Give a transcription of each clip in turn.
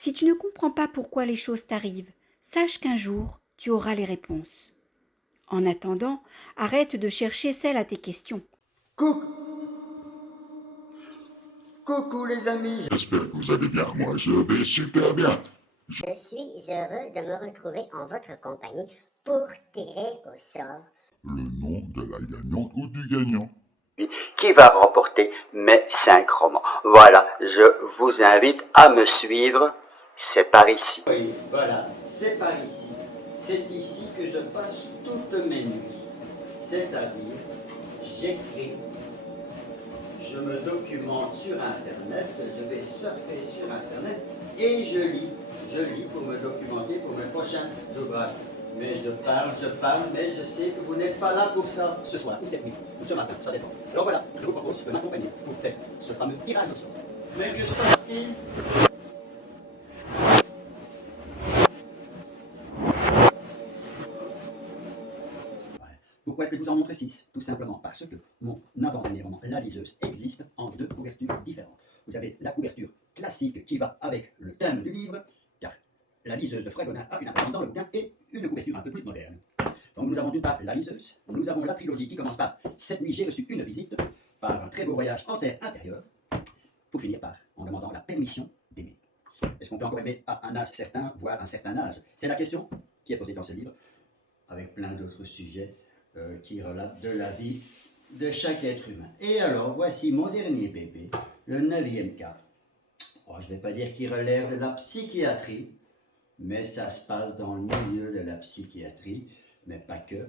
Si tu ne comprends pas pourquoi les choses t'arrivent, sache qu'un jour, tu auras les réponses. En attendant, arrête de chercher celle à tes questions. Coucou, coucou les amis. J'espère que vous allez bien. Moi, je vais super bien. Je suis heureux de me retrouver en votre compagnie pour tirer au sort Le nom de la gagnante ou du gagnant. Qui va remporter mes 5 romans. Voilà, je vous invite à me suivre. C'est par ici. Oui, voilà, c'est par ici. C'est ici que je passe toutes mes nuits. C'est-à-dire, j'écris, je me documente sur Internet, je vais surfer sur Internet et je lis pour me documenter pour mes prochains ouvrages. Mais je parle, mais je sais que vous n'êtes pas là pour ça, ce soir, ou cette nuit, ou ce matin, ça dépend. Alors voilà, je vous propose de m'accompagner pour faire ce fameux tirage au sort. Mais que se passe-t-il ? Pourquoi est-ce que je vous en montre 6? Tout simplement parce que mon avant-dernier roman, La Liseuse, existe en 2 couvertures différentes. Vous avez la couverture classique qui va avec le thème du livre, car La Liseuse de Fragonard a une importance dans le bouquin, et une couverture un peu plus moderne. Donc nous avons d'une part La Liseuse, nous avons la trilogie qui commence par Cette nuit j'ai reçu une visite, par un très beau voyage en terre intérieure, pour finir par en demandant la permission d'aimer. Est-ce qu'on peut encore aimer à un âge certain, voire un certain âge? C'est la question qui est posée dans ce livre, avec plein d'autres sujets qui relate de la vie de chaque être humain. Et alors, voici mon dernier bébé, le 9e cas. Oh, je ne vais pas dire qu'il relève de la psychiatrie, mais ça se passe dans le milieu de la psychiatrie, mais pas que.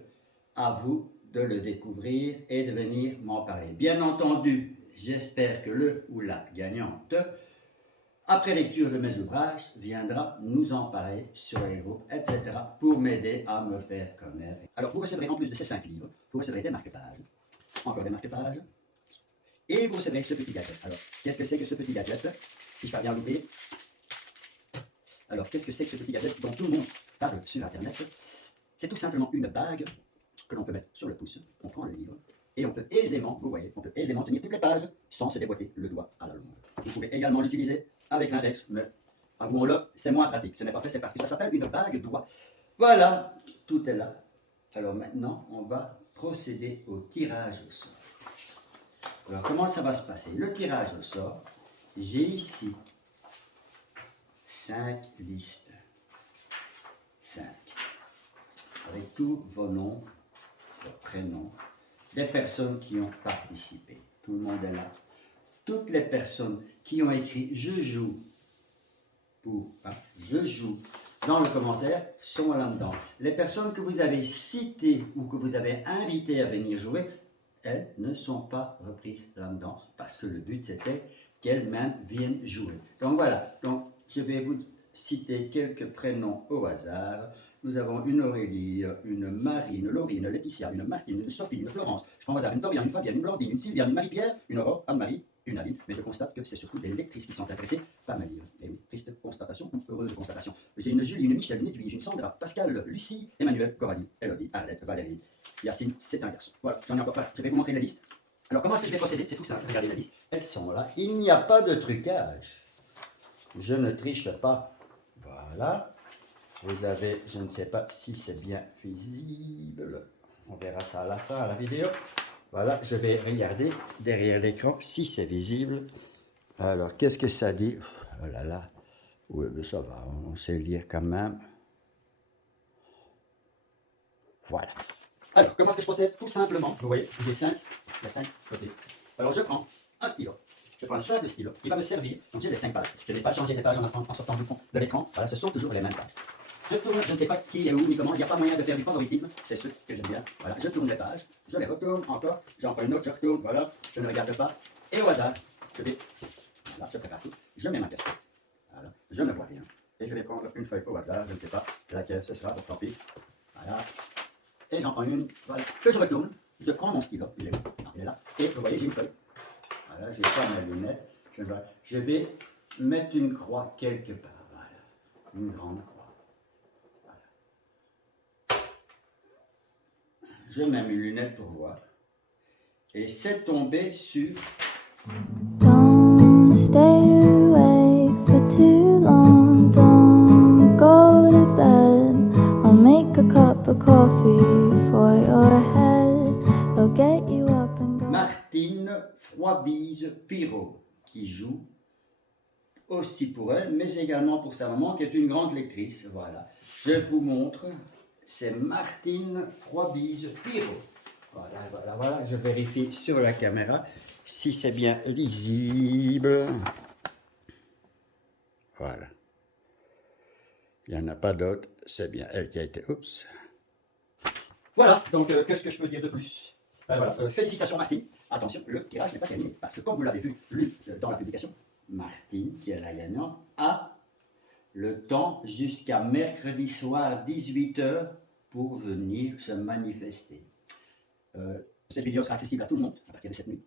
À vous de le découvrir et de venir m'en parler. Bien entendu, j'espère que le ou la gagnante, après lecture de mes ouvrages, viendra nous en parler sur les groupes, etc. pour m'aider à me faire connaître. Alors, vous recevrez en plus de ces 5 livres, vous recevrez des marque-pages, encore des marque-pages, et vous recevrez ce petit gadget. Alors, qu'est-ce que c'est que ce petit gadget? Si je parviens à l'ouvrir. Alors, qu'est-ce que c'est que ce petit gadget dont tout le monde parle sur Internet? C'est tout simplement une bague que l'on peut mettre sur le pouce. On prend le livre et on peut aisément, vous voyez, on peut aisément tenir toutes les pages sans se déboîter le doigt à la longue. Vous pouvez également l'utiliser avec l'index, mais avouons-le, c'est moins pratique. Ce n'est pas fait, c'est parce que ça s'appelle une bague doigt. Voilà, tout est là. Alors maintenant, on va procéder au tirage au sort. Alors comment ça va se passer? Le tirage au sort, j'ai ici 5 listes. 5. Avec tous vos noms, vos prénoms, des personnes qui ont participé. Tout le monde est là. Toutes les personnes qui ont écrit « Je joue » ou « Je joue » dans le commentaire sont là-dedans. Les personnes que vous avez citées ou que vous avez invitées à venir jouer, elles ne sont pas reprises là-dedans parce que le but c'était qu'elles-mêmes viennent jouer. Donc voilà, donc, je vais vous citer quelques prénoms au hasard. Nous avons une Aurélie, une Marie, une Laurine, une Laetitia, une Martine, une Sophie, une Florence. Je prends au hasard une Dorian, une Fabienne, une Blandine, une Sylviane, une Marie-Pierre, une Aurore, Anne-Marie, une Aline. Mais je constate que c'est surtout des lectrices qui sont intéressées par ma livre. Et oui, triste constatation ou heureuse constatation. J'ai une Julie, une Michel, une Edwige, une Sandra, Pascal, Lucie, Emmanuel, Coralie, Elodie, Arlette, Valérie, Yacine, c'est un garçon. Voilà, j'en ai encore pas. Je vais vous montrer la liste. Alors comment est-ce que je vais procéder? C'est tout simple, regardez la liste. Elles sont là. Il n'y a pas de trucage. Je ne triche pas. Voilà. Vous avez, je ne sais pas si c'est bien visible. On verra ça à la fin, à la vidéo. Voilà, je vais regarder derrière l'écran si c'est visible. Alors, qu'est-ce que ça dit? Oh là là. Oui, mais ça va, on sait lire quand même. Voilà. Alors, comment est-ce que je procède? Tout simplement, vous voyez, j'ai 5, il y a 5 côtés. Alors, je prends un stylo. Je prends un simple stylo qui va me servir. Donc, j'ai les 5 pages. Je n'ai pas changé les pages en sortant du fond de l'écran. Voilà, ce sont toujours les mêmes pages. Je tourne, je ne sais pas qui est où ni comment, il n'y a pas moyen de faire du favoritisme, c'est ce que j'aime bien. Voilà, je tourne les pages, je les retourne encore, j'en prends une autre, je retourne, voilà, je ne regarde pas, et au hasard, je vais, voilà, je prépare tout, je mets ma casquette, voilà, je ne vois rien, et je vais prendre une feuille au hasard, je ne sais pas laquelle ce sera, pour tant pis, voilà, et j'en prends une, voilà, que je retourne, je prends mon stylo, il est où? Non, il est là, et vous voyez, j'ai une feuille, voilà, j'ai pas mes lunettes, je vais mettre une croix quelque part, voilà, une grande croix. Je mets mes lunettes pour voir. Et c'est tombé sur... Don't stay awake for too long. Froibise Pirot, qui joue aussi pour elle, mais également pour sa maman, qui est une grande lectrice. Voilà. Je vous montre, c'est Martine Froibise Pirot. Voilà. Je vérifie sur la caméra si c'est bien lisible. Voilà. Il n'y en a pas d'autre, c'est bien elle qui a été... Oups. Voilà, donc qu'est-ce que je peux dire de plus? Voilà. Félicitations Martine. Attention, le tirage n'est pas terminé, parce que comme vous l'avez lu dans la publication, Martine, qui est la gagnante, a le temps jusqu'à mercredi soir 18h pour venir se manifester. Cette vidéo sera accessible à tout le monde à partir de cette nuit.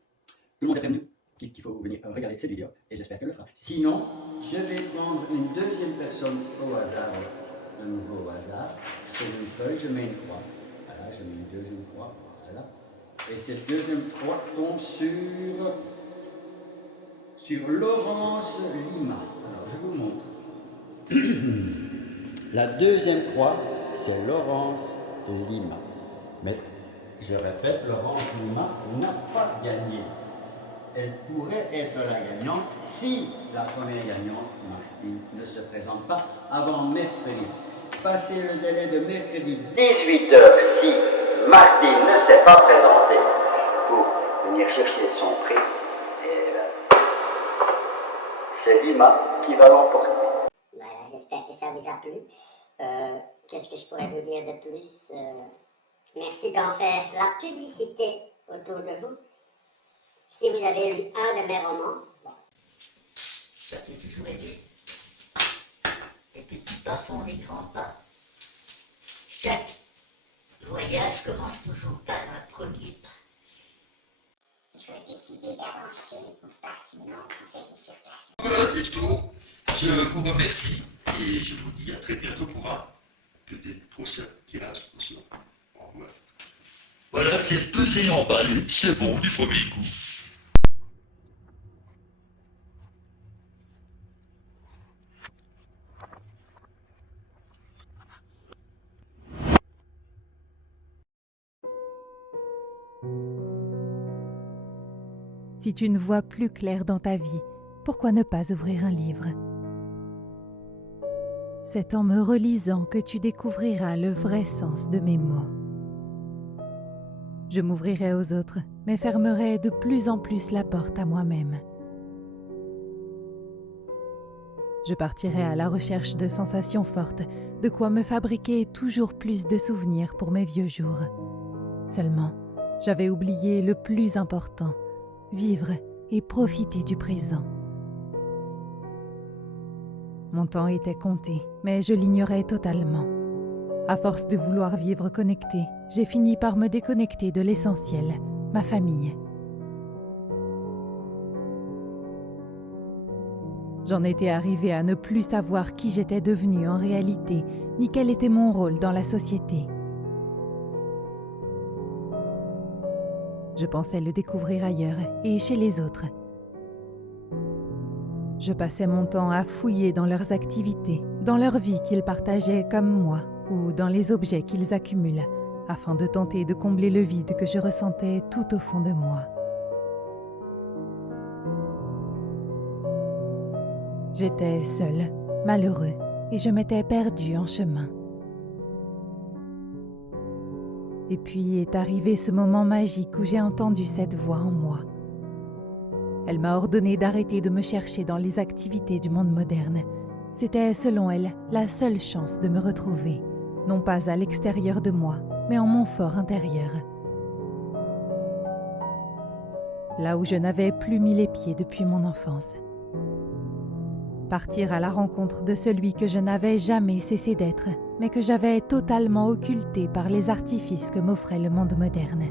Tout le monde est prévenu qu'il faut venir regarder cette vidéo et j'espère qu'elle le fera. Sinon, je vais prendre une deuxième personne au hasard, de nouveau au hasard. C'est une feuille, je mets une croix. Voilà, je mets une deuxième croix. Voilà. Et cette deuxième croix tombe sur Laurence Lima. Alors, je vous montre. La deuxième croix, c'est Laurence Lima. Mais, je répète, Laurence Lima n'a pas gagné. Elle pourrait être la gagnante si la première gagnante, Martine, ne se présente pas avant mercredi. Passez le délai de mercredi 18h si Martine ne s'est pas présentée pour venir chercher son prix. Et c'est Lima qui va l'emporter. Voilà, j'espère que ça vous a plu. Qu'est-ce que je pourrais vous dire de plus? Merci d'en faire la publicité autour de vous. Si vous avez lu un de mes romans, ça peut toujours aider. Des petits pas font des grands pas. Chaque voyage commence toujours par un premier pas. Il faut se décider d'avancer pour pas sinon on fait des surplaces. Voilà, c'est tout. Je vous remercie et je vous dis à très bientôt pour un peut-être prochain tirage au sort. Au revoir. Voilà, c'est pesé en balle. C'est bon du premier coup. Si tu ne vois plus clair dans ta vie, pourquoi ne pas ouvrir un livre? C'est en me relisant que tu découvriras le vrai sens de mes mots. Je m'ouvrirai aux autres, mais fermerai de plus en plus la porte à moi-même. Je partirai à la recherche de sensations fortes, de quoi me fabriquer toujours plus de souvenirs pour mes vieux jours. Seulement, j'avais oublié le plus important, vivre et profiter du présent. Mon temps était compté, mais je l'ignorais totalement. À force de vouloir vivre connecté, j'ai fini par me déconnecter de l'essentiel, ma famille. J'en étais arrivée à ne plus savoir qui j'étais devenue en réalité, ni quel était mon rôle dans la société. Je pensais le découvrir ailleurs et chez les autres. Je passais mon temps à fouiller dans leurs activités, dans leur vie qu'ils partageaient comme moi, ou dans les objets qu'ils accumulent, afin de tenter de combler le vide que je ressentais tout au fond de moi. J'étais seul, malheureux, et je m'étais perdu en chemin. Et puis est arrivé ce moment magique où j'ai entendu cette voix en moi. Elle m'a ordonné d'arrêter de me chercher dans les activités du monde moderne. C'était, selon elle, la seule chance de me retrouver, non pas à l'extérieur de moi, mais en mon fort intérieur. Là où je n'avais plus mis les pieds depuis mon enfance. Partir à la rencontre de celui que je n'avais jamais cessé d'être, mais que j'avais totalement occulté par les artifices que m'offrait le monde moderne.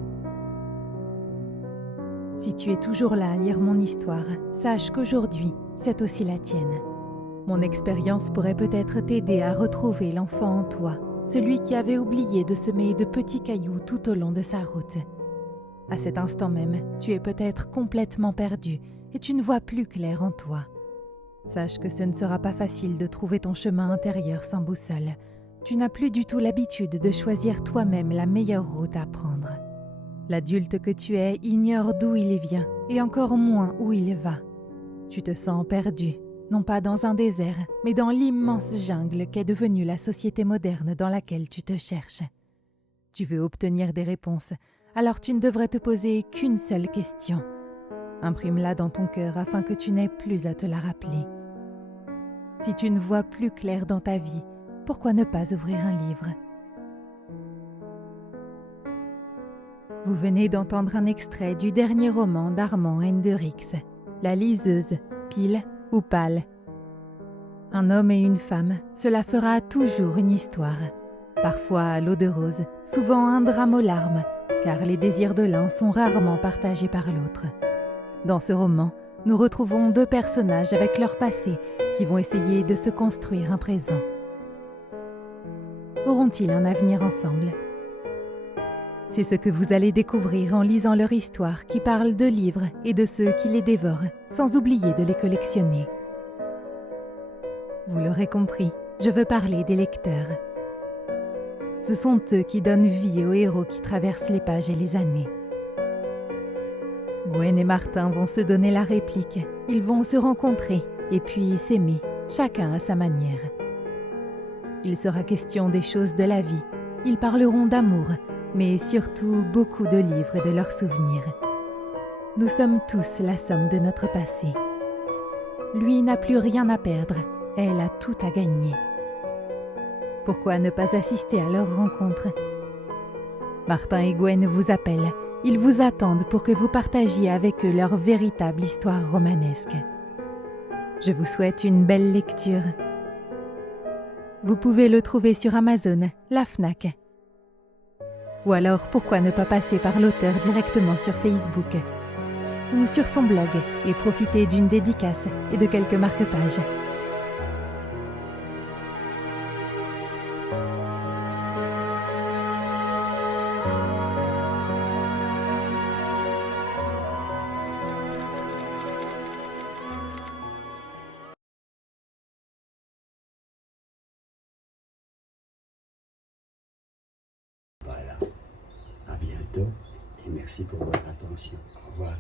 Si tu es toujours là à lire mon histoire, sache qu'aujourd'hui, c'est aussi la tienne. Mon expérience pourrait peut-être t'aider à retrouver l'enfant en toi, celui qui avait oublié de semer de petits cailloux tout au long de sa route. À cet instant même, tu es peut-être complètement perdu et tu ne vois plus clair en toi. Sache que ce ne sera pas facile de trouver ton chemin intérieur sans boussole. Tu n'as plus du tout l'habitude de choisir toi-même la meilleure route à prendre. L'adulte que tu es ignore d'où il vient et encore moins où il va. Tu te sens perdu, non pas dans un désert, mais dans l'immense jungle qu'est devenue la société moderne dans laquelle tu te cherches. Tu veux obtenir des réponses, alors tu ne devrais te poser qu'une seule question. Imprime-la dans ton cœur afin que tu n'aies plus à te la rappeler. Si tu ne vois plus clair dans ta vie, pourquoi ne pas ouvrir un livre ? Vous venez d'entendre un extrait du dernier roman d'Armand Hendrix, La liseuse, pile ou pâle. Un homme et une femme, cela fera toujours une histoire. Parfois à l'eau de rose, souvent un drame aux larmes, car les désirs de l'un sont rarement partagés par l'autre. Dans ce roman, nous retrouvons deux personnages avec leur passé qui vont essayer de se construire un présent. Auront-ils un avenir ensemble ? C'est ce que vous allez découvrir en lisant leur histoire qui parle de livres et de ceux qui les dévorent, sans oublier de les collectionner. Vous l'aurez compris, je veux parler des lecteurs. Ce sont eux qui donnent vie aux héros qui traversent les pages et les années. Gwen et Martin vont se donner la réplique, ils vont se rencontrer et puis s'aimer, chacun à sa manière. Il sera question des choses de la vie, ils parleront d'amour, mais surtout beaucoup de livres et de leurs souvenirs. Nous sommes tous la somme de notre passé. Lui n'a plus rien à perdre, elle a tout à gagner. Pourquoi ne pas assister à leur rencontre ? Martin et Gwen vous appellent, ils vous attendent pour que vous partagiez avec eux leur véritable histoire romanesque. Je vous souhaite une belle lecture. Vous pouvez le trouver sur Amazon, la Fnac. Ou alors, pourquoi ne pas passer par l'auteur directement sur Facebook ou sur son blog et profiter d'une dédicace et de quelques marque-pages. Voilà. À bientôt et merci pour votre attention. Au revoir.